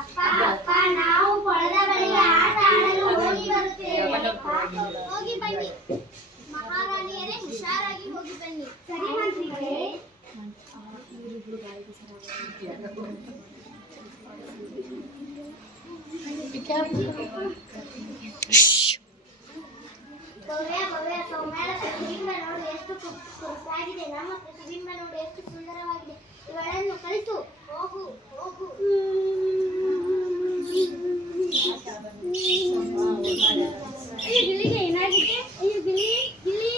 ಅಪ್ಪ ಅಪ್ಪ ನಾವು ಕೊಳದ ಬಳಿಗೆ ಆಟ ಆಡಲು ಹೋಗಿ ಬರುತ್ತೇವೆ. ಹೋಗಿ ಬನ್ನಿ ಮಹಾರಾಣಿಯರೇ, ಹುಷಾರಾಗಿ ಹೋಗಿ ಬನ್ನಿ. ಸರಿ ಮಂತ್ರಿಗಳೇ. ಭವ್ಯ ಭವ್ಯ ಸೌಮ್ಯಳ ಪ್ರತಿಬಿಂಬ ನೋಡು ಎಷ್ಟು ಕುರುಸಾಗಿದೆ. ನಮ್ಮ ಪ್ರತಿಬಿಂಬ ನೋಡು ಎಷ್ಟು ಸುಂದರವಾಗಿದೆ. ಇವಳನ್ನು ಕಳಿಸು. ಹೋಗು ಹೋಗು. ಅಯ್ಯೋ ಗಿಳಿಗೆ ಏನಾಗಿದೆ? ಅಯ್ಯೋ ಗಿಳಿ ಗಿಳಿ,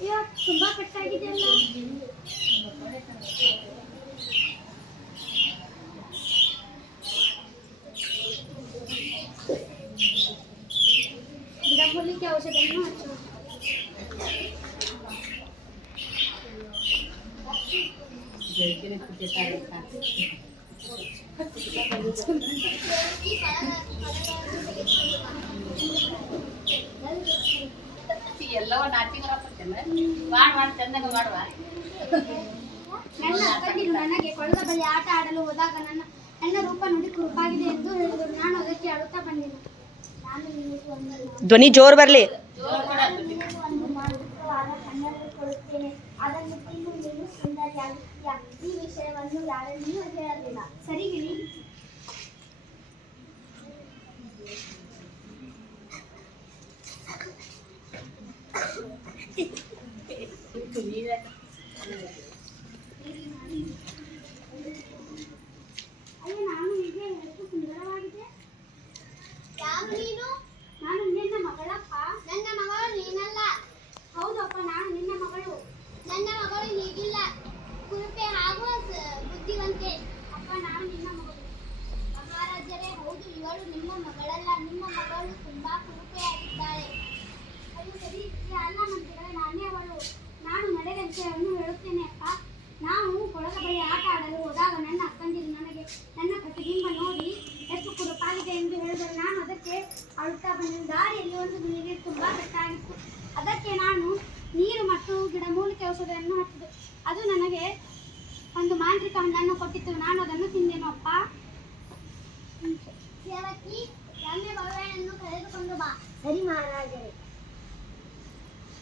ಅಯ್ಯೋ ತುಂಬಾ ಪೆಟ್ಟಾಗಿದೆ ಅಲ್ಲ. ಗಿಡಮೂಲಿಕೆ ಔಷಧವನ್ನು ಹಚ್ಚು. ಎಲ್ಲವ ನಾಚಿಕೆ ಮಾಡ್ ಚಂದಾಗ ಮಾಡುವ. ನನ್ನ ಅಕ್ಕಂದಿರು ನನಗೆ ಕೊಳದ ಬಳಿ ಆಟ ಆಡಲು ಹೋದಾಗ ನನ್ನ ರೂಪ ನೋಡಿ ಕುರುಪಾಗಿದೆ ಎಂದು ಹೇಳಿದರು. ನಾನು ಅದಕ್ಕೆ ಅಳುತ್ತಾ ಬಂದಿಲ್ಲ. ಧ್ವನಿ ಜೋರ್ ಬರ್ಲಿ. ಒಂದು ಮಾತೃವಾದ ಕಣ್ಣಲ್ಲಿ ಕೊಡುತ್ತೇನೆ, ಅದನ್ನು ತಿನ್ನು, ನೀನು ಸುಂದರಿಯಾಗುತ್ತೀಯ. ಈ ವಿಷಯವನ್ನು ಯಾರಲ್ಲಿಯೂ ಹೇಳಲಿಲ್ಲ. ಸರಿ ಗಿಳಿ. ಅಯ್ಯೋ ನಾನು ಹೀಗೆ ಎಷ್ಟು ಸುಂದರವಾಗಿದೆ. ಯಾರು ನೀನು? ನಾನು ನಿನ್ನ ಮಗಳಪ್ಪ. ನನ್ನ ಮಗಳು ನೀನಲ್ಲ. ಹೌದಪ್ಪ, ನಾನು ನಿನ್ನ ಮಗಳು. ನನ್ನ ಮಗಳು ಹೀಗಿಲ್ಲ, ಕುರುಪೆ ಹಾಗೂ ಬುದ್ಧಿವಂತೆ. ಅಪ್ಪ, ನಾನು ನಿನ್ನ ಮಗಳು. ಮಹಾರಾಜರೇ, ಹೌದು, ಇವಳು ನಿಮ್ಮ ಮಗಳಲ್ಲ. ನಿಮ್ಮ ಮಗಳು ತುಂಬಾ ಕುರುಪೆಯಾಗಿದ್ದಾಳೆ. ಅಯ್ಯೋ ಸರಿ, ಅಲ್ಲ ಮಂತ್ರಿಗಳೇ, ನಾನೇ ಅವಳು. ನಾನು ನಡೆದ ವಿಷಯವನ್ನು ಹೇಳುತ್ತೇನೆ ಅಪ್ಪ. ನಾವು ಕೊಳದ ಬಳಿ ಆಟ ಆಡಲು ಹೋದಾಗ ನನ್ನ ಅಕ್ಕಂದಿರು ನನಗೆ ನನ್ನ ಪ್ರತಿಬಿಂಬ ನೋಡಿ ಎಷ್ಟು ಕುರುಪಾಗಿದೆ ಎಂದು ಹೇಳಿದರು. ನಾನು ಅದಕ್ಕೆ ಅಳುತ್ತಾ ಬಂದ. ದಾರಿಯಲ್ಲಿ ಒಂದು ಗಿಳಿಗೆ ತುಂಬಾ ಪೆಟ್ಟಾಗಿತ್ತು. ಅದಕ್ಕೆ ನಾನು ನೀರು ಮತ್ತು ಗಿಡಮೂಲಿಕೆ ಔಷಧವನ್ನು ಹಚ್ಚಿದೆ. ಅದು ನನಗೆ ಒಂದು ಮಾಂತ್ರಿಕ ಹಣ್ಣನ್ನು ಕೊಟ್ಟಿತ್ತು. ನಾನು ಅದನ್ನು